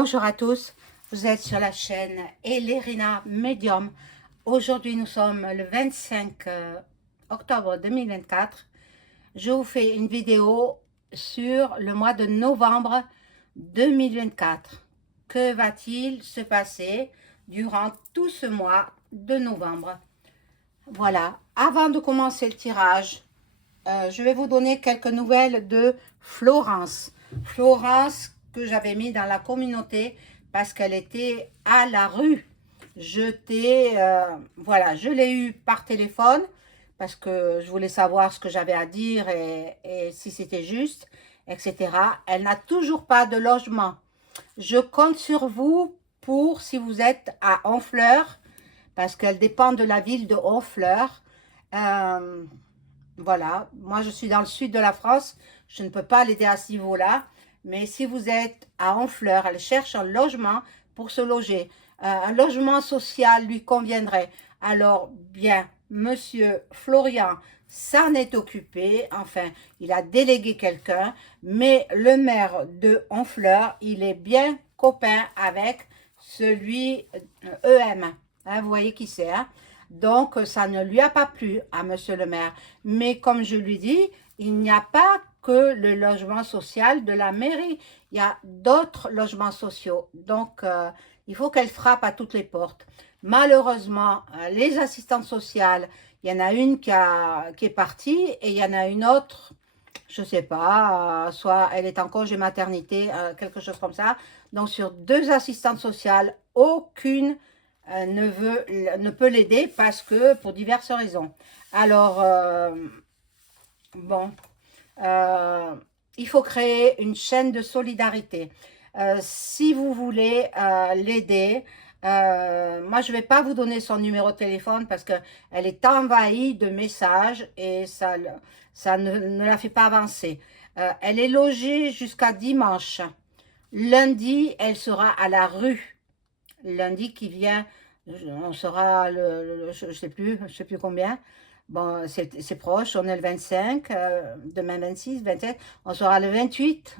Bonjour à tous, vous êtes sur la chaîne Elérina Medium. Aujourd'hui nous sommes le 25 octobre 2024. Je vous fais une vidéo sur le mois de novembre 2024. Que va-t-il se passer durant tout ce mois de novembre? Voilà, avant de commencer le tirage, je vais vous donner quelques nouvelles de Florence. Florence que j'avais mis dans la communauté parce qu'elle était à la rue. Voilà, je l'ai eu par téléphone parce que je voulais savoir ce que j'avais à dire et si c'était juste, etc. Elle n'a toujours pas de logement. Je compte sur vous pour, si vous êtes à Honfleur, parce qu'elle dépend de la ville de Honfleur. Euh, voilà, moi je suis dans le sud de la France, je ne peux pas l'aider à ce niveau-là, mais si vous êtes à Honfleur, elle cherche un logement pour se loger, un logement social lui conviendrait. Alors bien, monsieur Florian s'en est occupé, enfin, il a délégué quelqu'un, mais le maire de Honfleur, il est bien copain avec celui EM, hein, vous voyez qui c'est, hein? Donc, ça ne lui a pas plu à monsieur le maire. Mais comme je lui dis, il n'y a pas que le logement social de la mairie. Il y a d'autres logements sociaux. Donc, il faut qu'elle frappe à toutes les portes. Malheureusement, les assistantes sociales, il y en a une qui est partie et il y en a une autre, je ne sais pas, soit elle est en congé maternité, quelque chose comme ça. Donc, sur deux assistantes sociales, aucune ne peut l'aider parce que pour diverses raisons. Alors, bon, euh, il faut créer une chaîne de solidarité. Si vous voulez l'aider, moi je ne vais pas vous donner son numéro de téléphone parce qu'elle est envahie de messages et ça ne la fait pas avancer. Elle est logée jusqu'à dimanche. Lundi, elle sera à la rue. Lundi qui vient, on sera je ne sais plus combien. Bon, c'est proche, on est le 25, demain 26, 27, on sera le 28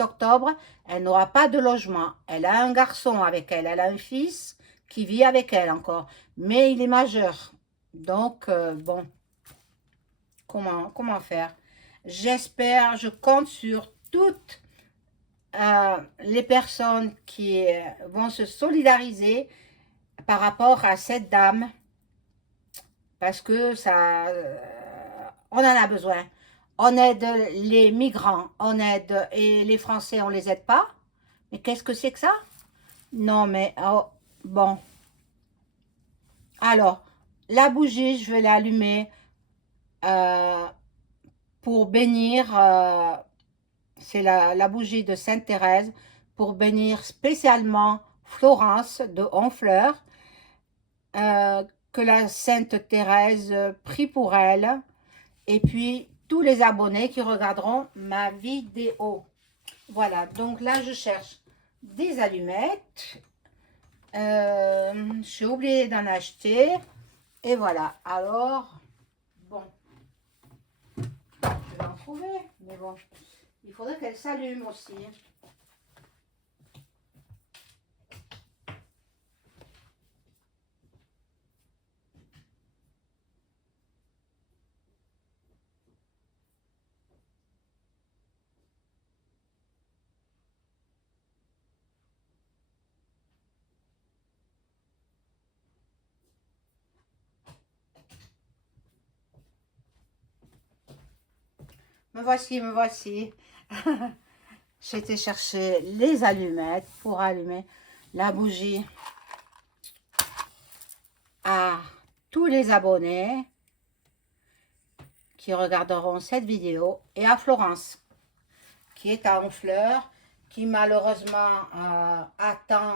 octobre. Elle n'aura pas de logement. Elle a un garçon avec elle, elle a un fils qui vit avec elle encore, mais il est majeur. Donc, bon, comment faire? J'espère, je compte sur toutes les personnes qui vont se solidariser par rapport à cette dame parce que ça, on en a besoin. On aide les migrants, on aide et les Français, on les aide pas. Mais qu'est-ce que c'est que ça? Non, mais oh, bon. Alors, la bougie, je vais l'allumer euh, pour bénir. C'est la bougie de Sainte Thérèse pour bénir spécialement Florence de Honfleur. Que la Sainte Thérèse prie pour elle et puis tous les abonnés qui regarderont ma vidéo. Voilà, donc là je cherche des allumettes. J'ai oublié d'en acheter. Et voilà, alors, bon, je vais en trouver, mais bon, il faudrait qu'elle s'allume aussi. Me voici, me voici. J'ai été chercher les allumettes pour allumer la bougie à tous les abonnés qui regarderont cette vidéo et à Florence qui est à Honfleur, qui malheureusement attend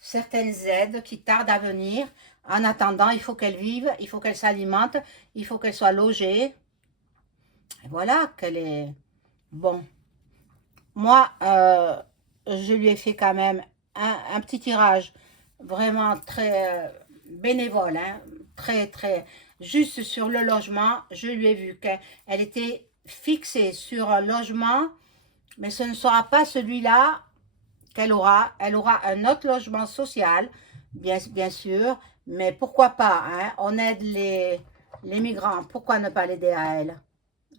certaines aides qui tardent à venir. En attendant, il faut qu'elle vive, il faut qu'elle s'alimente, il faut qu'elle soit logée. Et voilà, qu'elle est... Bon, moi, je lui ai fait quand même un petit tirage vraiment très bénévole, hein, très, juste sur le logement. Je lui ai vu qu'elle était fixée sur un logement, mais ce ne sera pas celui-là elle aura un autre logement social, bien sûr, mais pourquoi pas, hein, on aide les migrants, pourquoi ne pas l'aider à elle,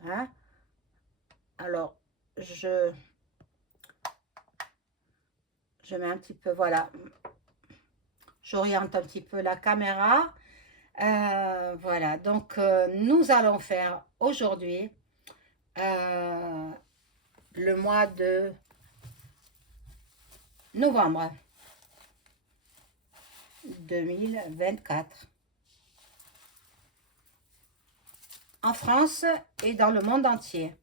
hein? Alors, je, je mets un petit peu, voilà, j'oriente un petit peu la caméra. Voilà, donc nous allons faire aujourd'hui euh, le mois de novembre 2024 en France et dans le monde entier.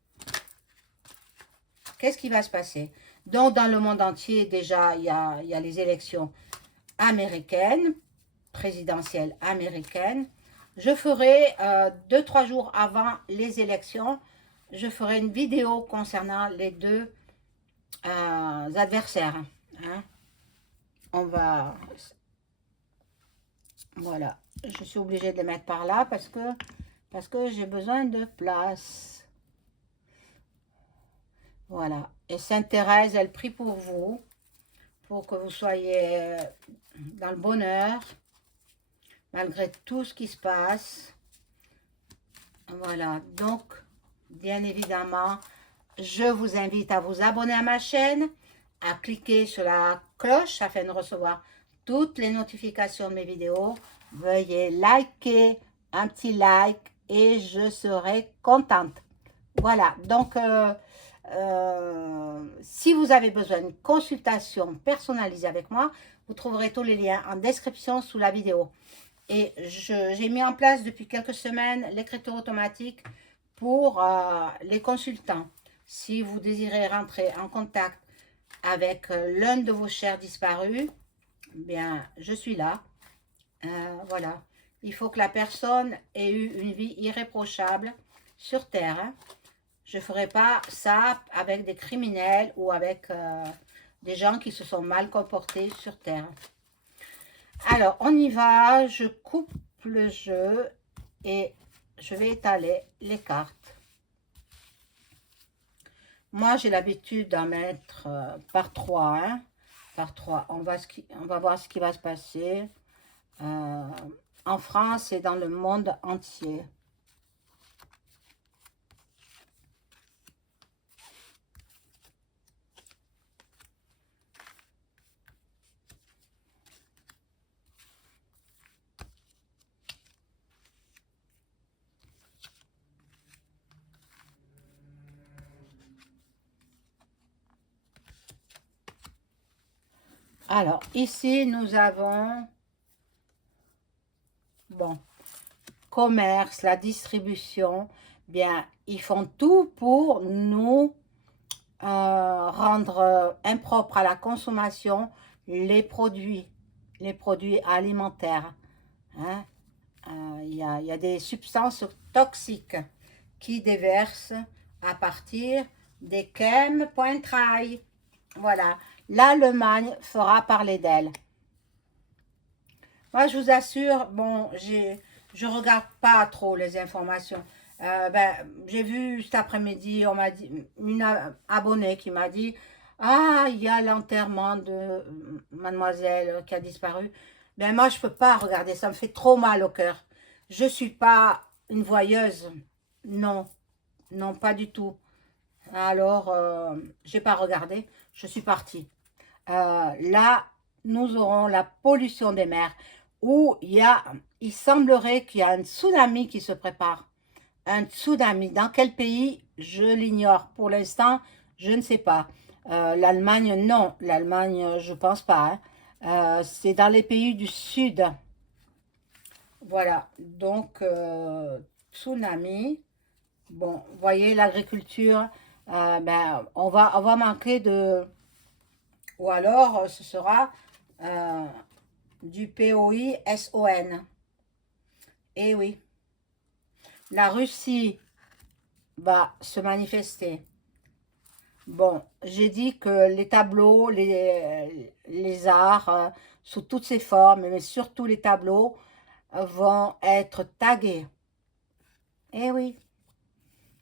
Qu'est-ce qui va se passer? Donc, dans le monde entier, déjà, il y a les élections américaines, présidentielles américaines. Je ferai 2-3 jours avant les élections, je ferai une vidéo concernant les deux adversaires. Hein. On va... Voilà. Je suis obligée de les mettre par là parce que j'ai besoin de place. Voilà. Et Sainte Thérèse, elle prie pour vous, pour que vous soyez dans le bonheur, malgré tout ce qui se passe. Voilà. Donc, bien évidemment, je vous invite à vous abonner à ma chaîne, à cliquer sur la cloche afin de recevoir toutes les notifications de mes vidéos. Veuillez liker, un petit like et je serai contente. Voilà, donc si vous avez besoin d'une consultation personnalisée avec moi, vous trouverez tous les liens en description sous la vidéo. Et j'ai mis en place depuis quelques semaines l'écriture automatique pour les consultants. Si vous désirez rentrer en contact avec l'un de vos chers disparus, bien, je suis là. Voilà. Il faut que la personne ait eu une vie irréprochable sur Terre. Hein. Je ne ferai pas ça avec des criminels ou avec des gens qui se sont mal comportés sur Terre. Alors, on y va. Je coupe le jeu et je vais étaler les cartes. Moi, j'ai l'habitude d'en mettre par 3. Hein, par 3. On va voir ce qui va se passer en France et dans le monde entier. Alors, ici, nous avons, bon, commerce, la distribution. Bien, ils font tout pour nous rendre impropres à la consommation les produits alimentaires. Hein. Il y a des substances toxiques qui déversent à partir des chemtrails. Voilà, l'Allemagne fera parler d'elle. Moi, je vous assure, bon, je regarde pas trop les informations. J'ai vu cet après-midi, on m'a dit, une abonnée qui m'a dit, ah, il y a l'enterrement de mademoiselle qui a disparu. Ben moi, je peux pas regarder, ça me fait trop mal au cœur. Je suis pas une voyeuse, non, non, pas du tout. Alors, j'ai pas regardé, je suis partie. Là, nous aurons la pollution des mers, où il semblerait qu'il y a un tsunami qui se prépare. Un tsunami. Dans quel pays? Je l'ignore. Pour l'instant, je ne sais pas. L'Allemagne, non. L'Allemagne, je pense pas. Hein. C'est dans les pays du Sud. Voilà. Donc, tsunami. Bon, vous voyez, l'agriculture, on va manquer de... Ou alors, ce sera du POI-SON. Eh oui. La Russie va se manifester. Bon, j'ai dit que les tableaux, les arts, sous toutes ces formes, mais surtout les tableaux, vont être tagués. Eh oui.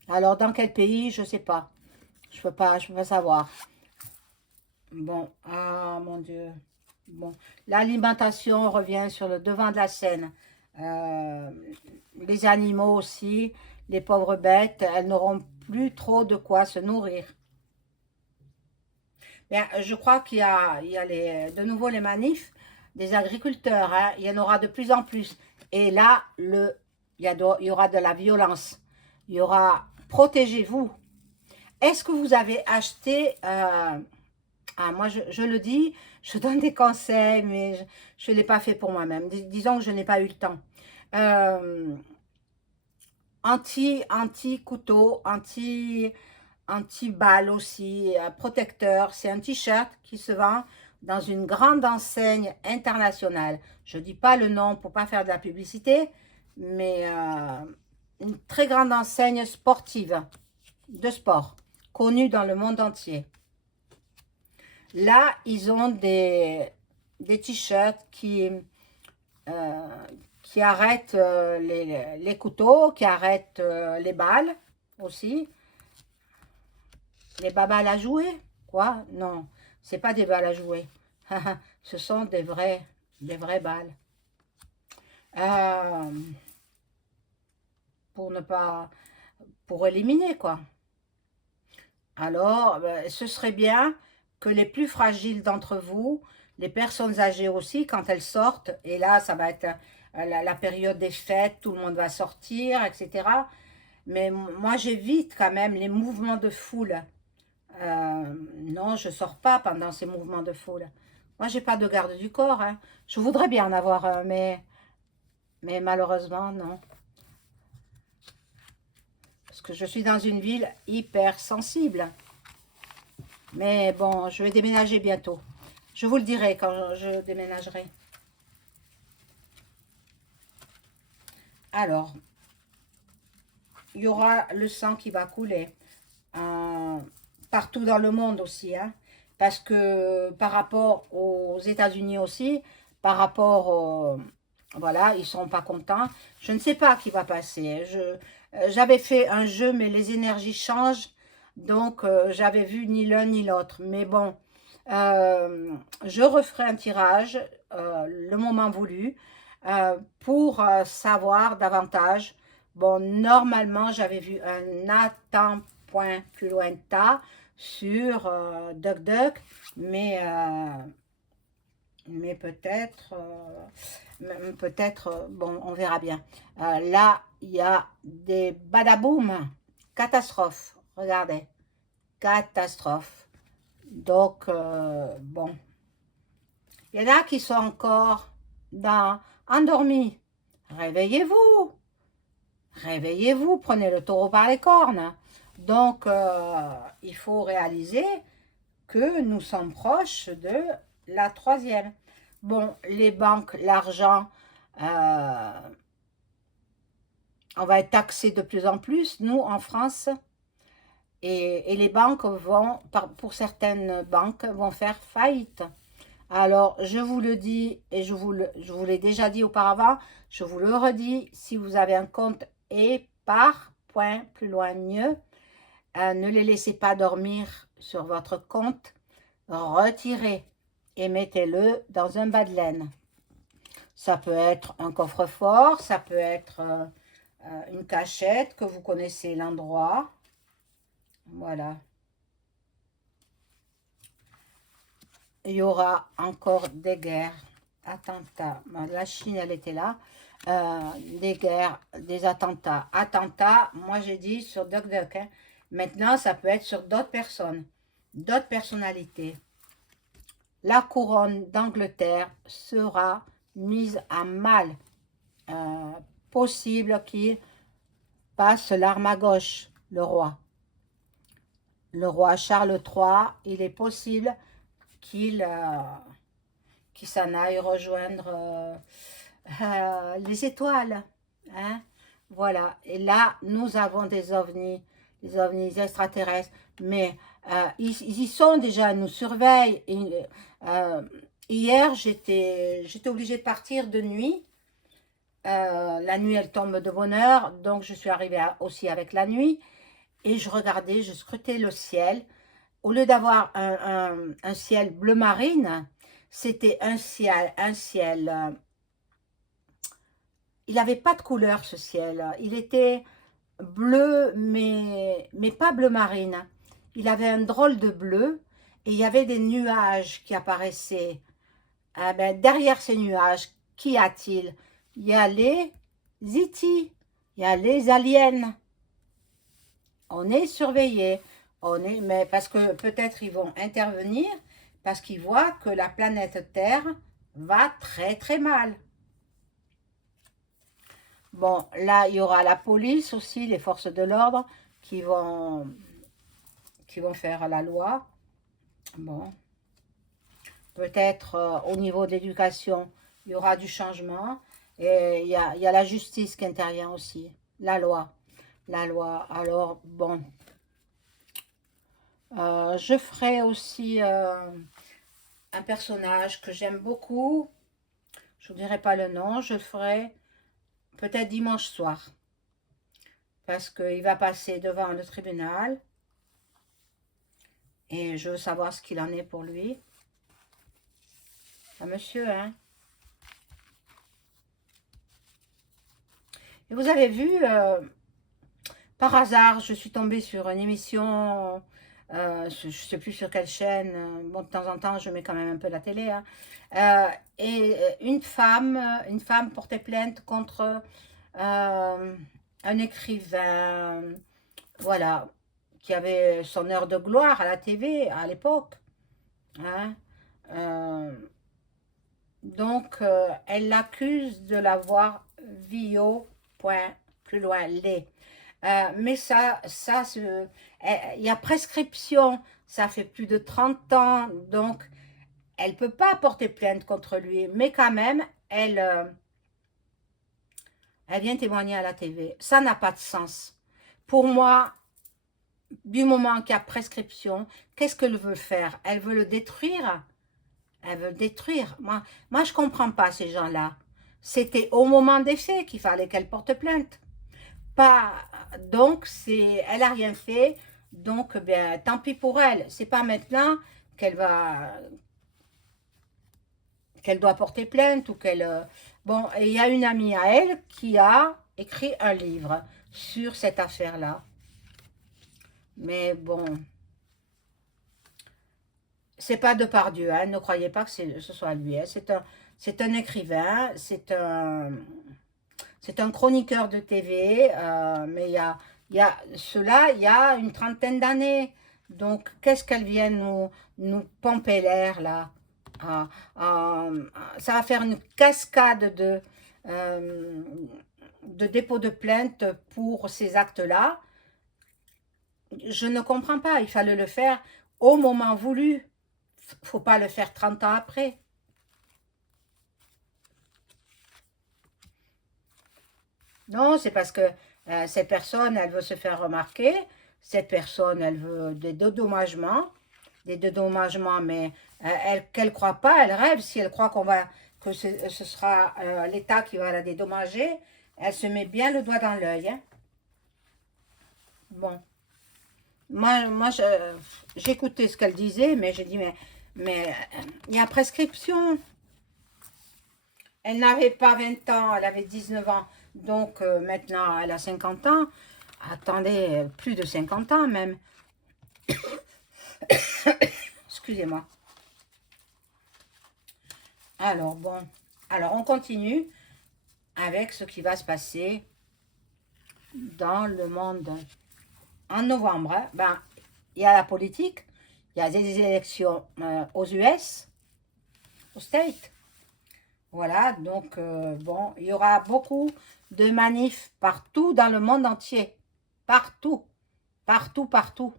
Alors, dans quel pays, je ne sais pas. Je peux pas savoir. Bon, ah mon Dieu. Bon, l'alimentation revient sur le devant de la scène. Euh, les animaux aussi, les pauvres bêtes, elles n'auront plus trop de quoi se nourrir. Bien, je crois qu'il y a de nouveau les manifs des agriculteurs, hein. Il y en aura de plus en plus. Et là, il y aura de la violence. Il y aura, protégez-vous. Est-ce que vous avez acheté, moi je le dis, je donne des conseils, mais je ne l'ai pas fait pour moi-même. Disons que je n'ai pas eu le temps. Euh, anti-couteau, anti-balle aussi, protecteur. C'est un t-shirt qui se vend dans une grande enseigne internationale. Je ne dis pas le nom pour ne pas faire de la publicité, mais une très grande enseigne sportive, de sport, connue dans le monde entier. Là, ils ont des t-shirts euh, qui arrêtent les couteaux, qui arrêtent les balles aussi. Les babales à jouer? Quoi? Non, c'est pas des balles à jouer. Ce sont des vraies balles. Euh, pour ne pas, pour éliminer quoi. Alors, ce serait bien que les plus fragiles d'entre vous, les personnes âgées aussi, quand elles sortent, et là, ça va être la période des fêtes, tout le monde va sortir, etc. Mais moi, j'évite quand même les mouvements de foule. Non, je sors pas pendant ces mouvements de foule. Moi, j'ai pas de garde du corps, hein. Je voudrais bien en avoir un, mais malheureusement, non. Parce que je suis dans une ville hyper sensible. Mais bon, je vais déménager bientôt. Je vous le dirai quand je déménagerai. Alors, il y aura le sang qui va couler. euh, Partout dans le monde aussi, hein, parce que par rapport aux États-Unis aussi, par rapport voilà, ils sont pas contents. Je ne sais pas qui va passer. J'avais fait un jeu, mais les énergies changent, donc j'avais vu ni l'un ni l'autre. Mais bon, je referai un tirage le moment voulu pour savoir davantage. Bon, normalement, j'avais vu un Nathan point plus loin de ta sur DuckDuck, mais peut-être, bon, on verra bien. Là, il y a des badaboum, catastrophe, regardez, catastrophe. Donc, bon, il y en a qui sont encore endormis. Réveillez-vous, réveillez-vous, prenez le taureau par les cornes. Donc, il faut réaliser que nous sommes proches de la troisième. Bon, les banques, l'argent, euh, on va être taxé de plus en plus, nous, en France, et les banques vont, pour certaines banques, vont faire faillite. Alors, je vous le dis, et je vous l'ai déjà dit auparavant, je vous le redis, si vous avez un compte épargne, point plus loin mieux, ne les laissez pas dormir sur votre compte, retirez et mettez-le dans un bas de laine. Ça peut être un coffre-fort, ça peut être une cachette que vous connaissez l'endroit. Voilà. Il y aura encore des guerres, attentats. La Chine, elle était là. Des guerres, des attentats. Attentats, moi j'ai dit sur DuckDuck, hein. Maintenant, ça peut être sur d'autres personnes, d'autres personnalités. La couronne d'Angleterre sera mise à mal. Euh, Possible qu'il passe l'arme à gauche, le roi. Le roi Charles III, il est possible qu'il s'en aille rejoindre les étoiles. Hein? Voilà. Et là, nous avons des ovnis extraterrestres. Mais ils y sont déjà, ils nous surveillent. Et, hier, j'étais obligée de partir de nuit. La nuit, elle tombe de bonne heure. Donc, je suis arrivée aussi avec la nuit. Et je regardais, je scrutais le ciel. au lieu d'avoir un ciel bleu marine, c'était un ciel il n'avait pas de couleur ce ciel. Il était bleu, mais pas bleu marine. Il avait un drôle de bleu et il y avait des nuages qui apparaissaient. Ah ben, derrière ces nuages, qu'y a-t-il? Il y a les Ziti, il y a les aliens. On est surveillé. Mais parce que peut-être ils vont intervenir parce qu'ils voient que la planète Terre va très très mal. Bon, là, il y aura la police aussi, les forces de l'ordre qui vont faire la loi. Bon, peut-être au niveau de l'éducation, il y aura du changement. Et il y a la justice qui intervient aussi, la loi. La loi. Alors, bon, je ferai aussi un personnage que j'aime beaucoup. Je ne dirai pas le nom, je le ferai peut-être dimanche soir. Parce qu'il va passer devant le tribunal. Et je veux savoir ce qu'il en est pour lui. Ah, monsieur, hein. Et vous avez vu, par hasard, je suis tombée sur une émission, je ne sais plus sur quelle chaîne, bon, de temps en temps, je mets quand même un peu la télé, hein, et une femme portait plainte contre un écrivain, voilà, qui avait son heure de gloire à la TV à l'époque, hein, donc, elle l'accuse de l'avoir violé, point, plus loin, les. Mais il y a prescription, ça fait plus de 30 ans, donc elle ne peut pas porter plainte contre lui, mais quand même, elle vient témoigner à la TV. Ça n'a pas de sens. Pour moi, du moment qu'il y a prescription, qu'est-ce qu'elle veut faire? Elle veut le détruire? Elle veut le détruire. Moi je ne comprends pas ces gens-là. C'était au moment des faits qu'il fallait qu'elle porte plainte. Pas, donc, elle n'a rien fait. Donc, ben, tant pis pour elle. C'est pas maintenant qu'elle doit porter plainte ou qu'elle... Bon, et il y a une amie à elle qui a écrit un livre sur cette affaire-là. Mais bon, c'est pas Depardieu, hein, ne croyez pas que ce soit lui. Hein. C'est un écrivain, c'est un chroniqueur de TV, mais il y a une trentaine d'années. Donc, qu'est-ce qu'elle vient nous pomper l'air, là? Ah, ça va faire une cascade euh, de dépôt de plainte pour ces actes-là. Je ne comprends pas, il fallait le faire au moment voulu. Faut pas le faire 30 ans après. Non, c'est parce que cette personne, elle veut se faire remarquer. Cette personne, elle veut des dédommagements, mais qu'elle ne croit pas, elle rêve. Si elle croit que ce sera l'État qui va la dédommager, elle se met bien le doigt dans l'œil. Hein. Bon, moi j'écoutais ce qu'elle disait, mais j'ai dit, mais il y a prescription. Elle n'avait pas 20 ans, elle avait 19 ans. Donc maintenant, elle a 50 ans. Attendez, plus de 50 ans même. Excusez-moi. Alors, bon. Alors, on continue avec ce qui va se passer dans le monde. En novembre, hein, ben, il y a la politique, il y a des élections aux US, aux States. Voilà, donc, bon, il y aura beaucoup de manifs partout dans le monde entier. Partout, partout, partout.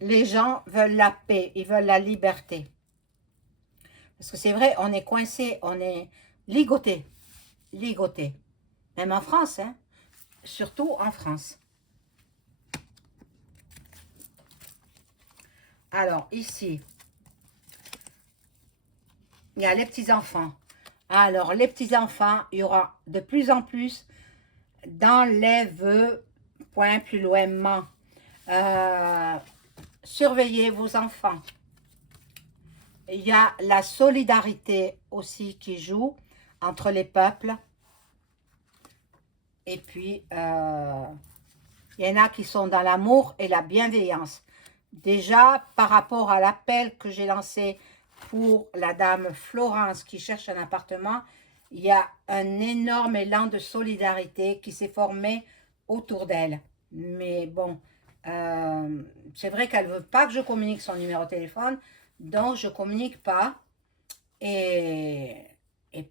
Les gens veulent la paix, ils veulent la liberté. Parce que c'est vrai, on est coincé, on est ligoté, ligoté. Même en France, hein, surtout en France. Alors, ici, il y a les petits-enfants. Alors, les petits-enfants, il y aura de plus en plus d'enlèvements. point plus loin, surveillez vos enfants. Il y a la solidarité aussi qui joue entre les peuples. Et puis, il y en a qui sont dans l'amour et la bienveillance. Déjà, par rapport à l'appel que j'ai lancé pour la dame Florence qui cherche un appartement, il y a un énorme élan de solidarité qui s'est formé autour d'elle. Mais bon, c'est vrai qu'elle ne veut pas que je communique son numéro de téléphone, donc je ne communique pas. Et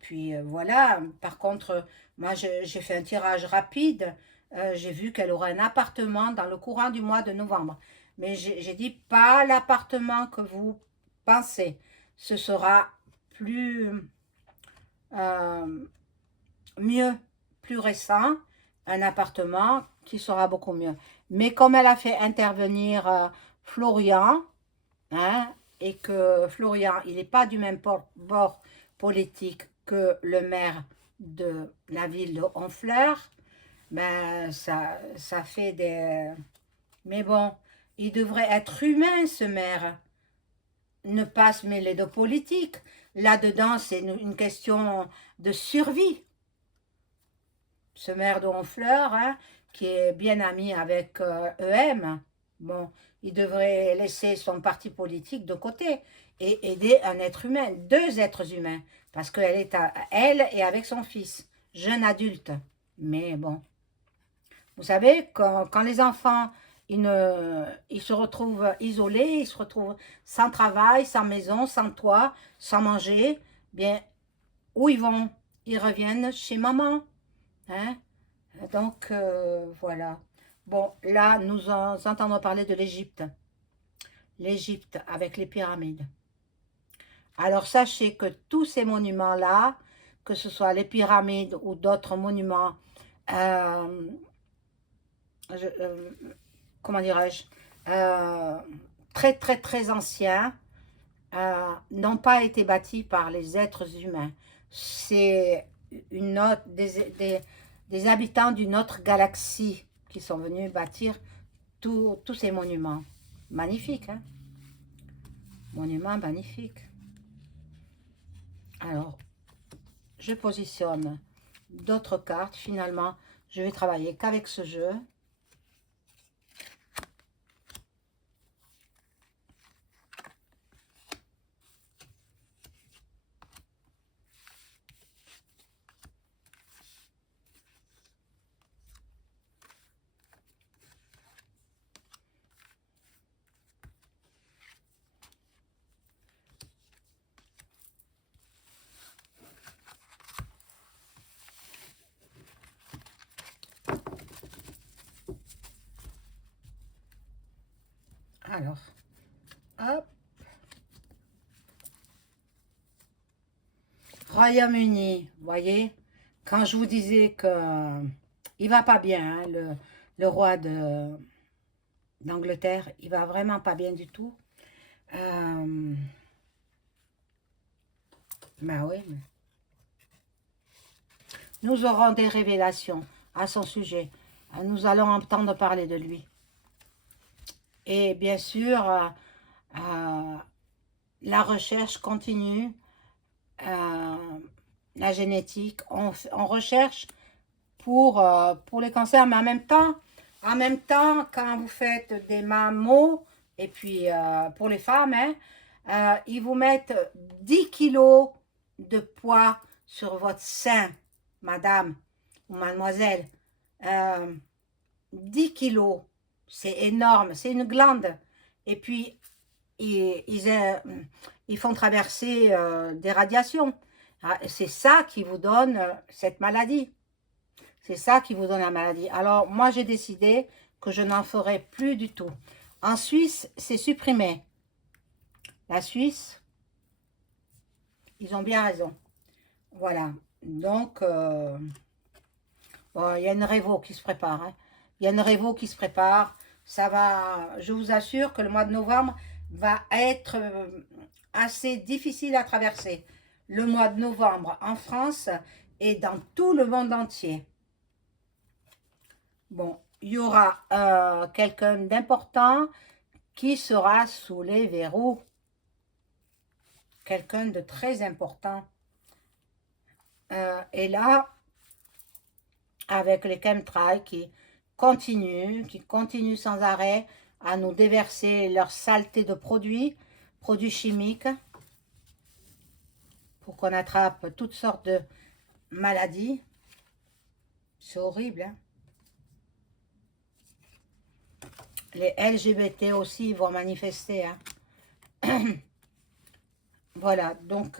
puis voilà, par contre, moi j'ai fait un tirage rapide. J'ai vu qu'elle aurait un appartement dans le courant du mois de novembre. Mais j'ai dit pas l'appartement que vous pensez. Ce sera plus mieux, plus récent, un appartement qui sera beaucoup mieux. Mais comme elle a fait intervenir Florian, hein, et que Florian, il n'est pas du même bord politique que le maire de la ville de Honfleur, ben ça fait des... Mais bon, il devrait être humain, ce maire, ne pas se mêler de politique. Là-dedans, c'est une question de survie. Ce maire de Honfleur, hein, qui est bien ami avec EM, bon, il devrait laisser son parti politique de côté et aider un être humain, deux êtres humains, parce qu'elle est elle et avec son fils, jeune adulte. Mais bon, vous savez, quand les enfants, ils se retrouvent isolés, ils se retrouvent sans travail, sans maison, sans toit, sans manger, bien, où ils vont? Ils reviennent chez maman, hein? Donc, voilà. Bon, là, nous entendons parler de l'Égypte. L'Égypte avec les pyramides. Alors, sachez que tous ces monuments-là, que ce soit les pyramides ou d'autres monuments, euh, comment dirais-je, très, très, très anciens, n'ont pas été bâtis par les êtres humains. C'est une autre, des habitants d'une autre galaxie qui sont venus bâtir tous ces monuments. Magnifiques, hein? Monuments magnifiques. Alors, je positionne d'autres cartes. Finalement, je vais travailler qu'avec ce jeu. Alors, hop. Royaume-Uni, voyez, quand je vous disais que il va pas bien, hein, le roi d'Angleterre, il va vraiment pas bien du tout. Ben oui, nous aurons des révélations à son sujet. Nous allons entendre parler de lui. Et bien sûr, la recherche continue, la génétique, on recherche pour les cancers, mais en même temps, quand vous faites des mammos, et puis pour les femmes, hein, ils vous mettent 10 kilos de poids sur votre sein, madame ou mademoiselle. 10 kilos, c'est énorme, c'est une glande. Et puis, ils font traverser des radiations. C'est ça qui vous donne cette maladie. C'est ça qui vous donne la maladie. Alors, moi, j'ai décidé que je n'en ferai plus du tout. En Suisse, c'est supprimé. La Suisse, ils ont bien raison. Voilà. Donc, bon, il y a une révo qui se prépare. Hein. Il y a une révo qui se prépare. Ça va, je vous assure que le mois de novembre va être assez difficile à traverser. Le mois de novembre en France et dans tout le monde entier. Bon, il y aura quelqu'un d'important qui sera sous les verrous. Quelqu'un de très important. Et là, avec les chemtrails qui continuent sans arrêt à nous déverser leur saleté de produits chimiques, pour qu'on attrape toutes sortes de maladies. C'est horrible, hein? Les LGBT aussi vont manifester, hein? Voilà, donc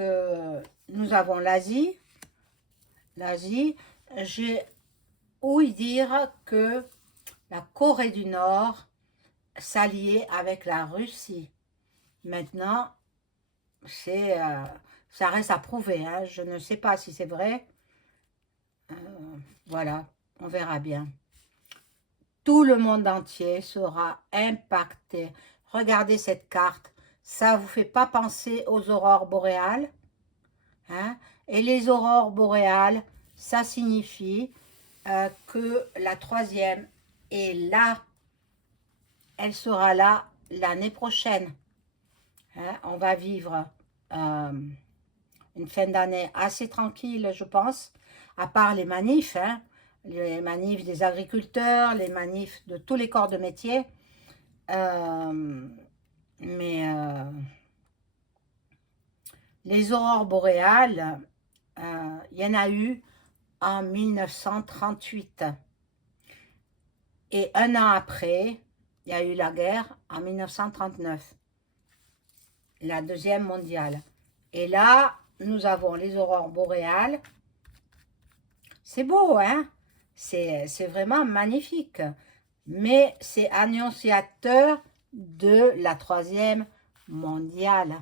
nous avons l'Asie. J'ai ouï dire que la Corée du Nord s'alliait avec la Russie. Maintenant, ça reste à prouver, hein. Je ne sais pas si c'est vrai. Voilà, on verra bien. Tout le monde entier sera impacté. Regardez cette carte. Ça ne vous fait pas penser aux aurores boréales, hein? Et les aurores boréales, ça signifie que la troisième est là. Elle sera là l'année prochaine. Hein? On va vivre une fin d'année assez tranquille, je pense, à part les manifs, hein? Les manifs des agriculteurs, les manifs de tous les corps de métier. Mais les aurores boréales, il y en a eu en 1938. Et un an après, il y a eu la guerre en 1939, la deuxième mondiale. Et là, nous avons les aurores boréales. C'est beau, hein? C'est vraiment magnifique. Mais c'est annonciateur de la troisième mondiale.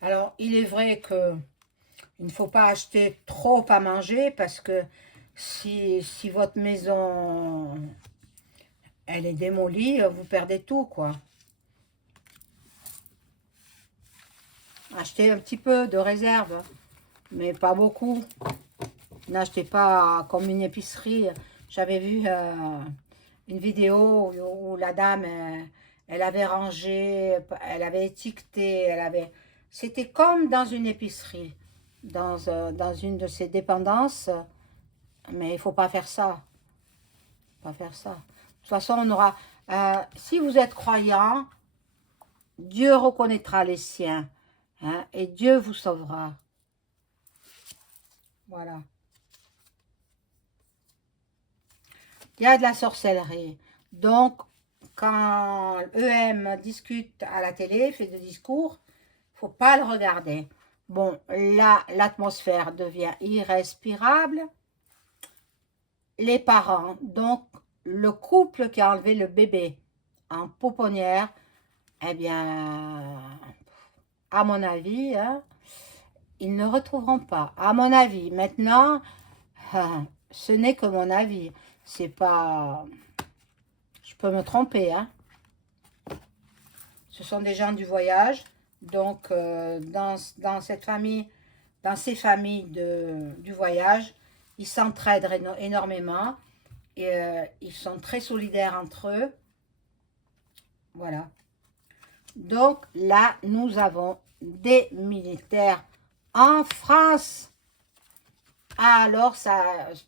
Alors, il est vrai que il ne faut pas acheter trop à manger parce que si votre maison elle est démolie, vous perdez tout, quoi. Achetez un petit peu de réserve, mais pas beaucoup. N'achetez pas comme une épicerie. J'avais vu une vidéo où la dame, elle avait rangé, elle avait étiqueté, c'était comme dans une épicerie, dans une de ses dépendances, mais il ne faut pas faire ça. Pas faire ça. De toute façon, on aura... si vous êtes croyant, Dieu reconnaîtra les siens, hein, et Dieu vous sauvera. Voilà. Il y a de la sorcellerie. Donc, quand EM discute à la télé, fait des discours, il ne faut pas le regarder. Bon, là, l'atmosphère devient irrespirable. Les parents, donc le couple qui a enlevé le bébé en pouponnière, eh bien, à mon avis, hein, ils ne retrouveront pas. À mon avis, maintenant, ce n'est que mon avis. C'est pas... Je peux me tromper, hein. Ce sont des gens du voyage. Donc, dans cette famille, dans ces familles du voyage, ils s'entraident énormément. Et ils sont très solidaires entre eux. Voilà. Donc, là, nous avons des militaires en France. Alors, ça...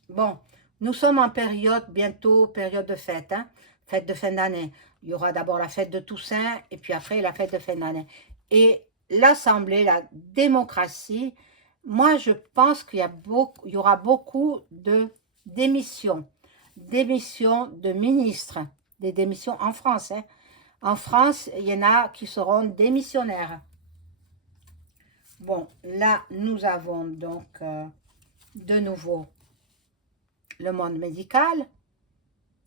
Bon, nous sommes en période, bientôt, période de fête, hein, fête de fin d'année. Il y aura d'abord la fête de Toussaint et puis après la fête de fin d'année. Et l'Assemblée, la démocratie, moi, je pense qu'il y aura beaucoup de démissions. Démissions de ministres. Des démissions en France, hein. En France, il y en a qui seront démissionnaires. Bon, là, nous avons donc... de nouveau, le monde médical,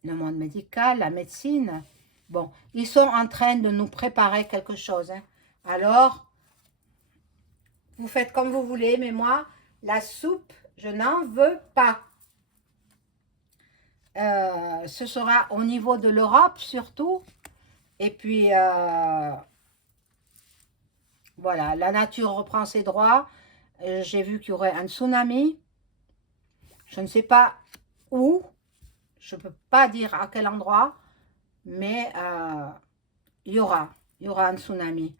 la médecine. Bon, ils sont en train de nous préparer quelque chose, hein. Alors, vous faites comme vous voulez, mais moi, la soupe, je n'en veux pas. Ce sera au niveau de l'Europe surtout. Et puis, voilà, la nature reprend ses droits. J'ai vu qu'il y aurait un tsunami. Je ne sais pas où. Je ne peux pas dire à quel endroit. Mais il y aura un tsunami.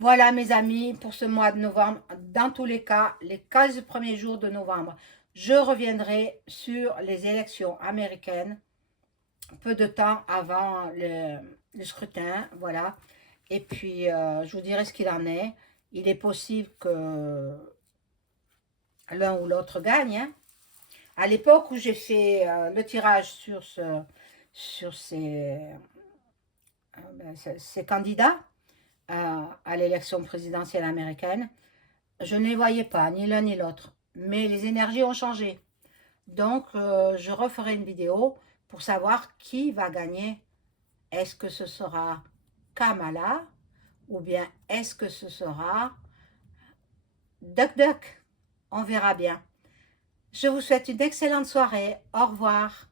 Voilà mes amis pour ce mois de novembre. Dans tous les cas, les 15 premiers jours de novembre, je reviendrai sur les élections américaines, peu de temps avant le scrutin, voilà. Et puis, je vous dirai ce qu'il en est. Il est possible que l'un ou l'autre gagne, hein. À l'époque où j'ai fait le tirage sur ces candidats à l'élection présidentielle américaine, je ne les voyais pas, ni l'un ni l'autre. Mais les énergies ont changé. Donc, je referai une vidéo pour savoir qui va gagner. Est-ce que ce sera Kamala ou bien est-ce que ce sera Duck Duck? On verra bien. Je vous souhaite une excellente soirée. Au revoir.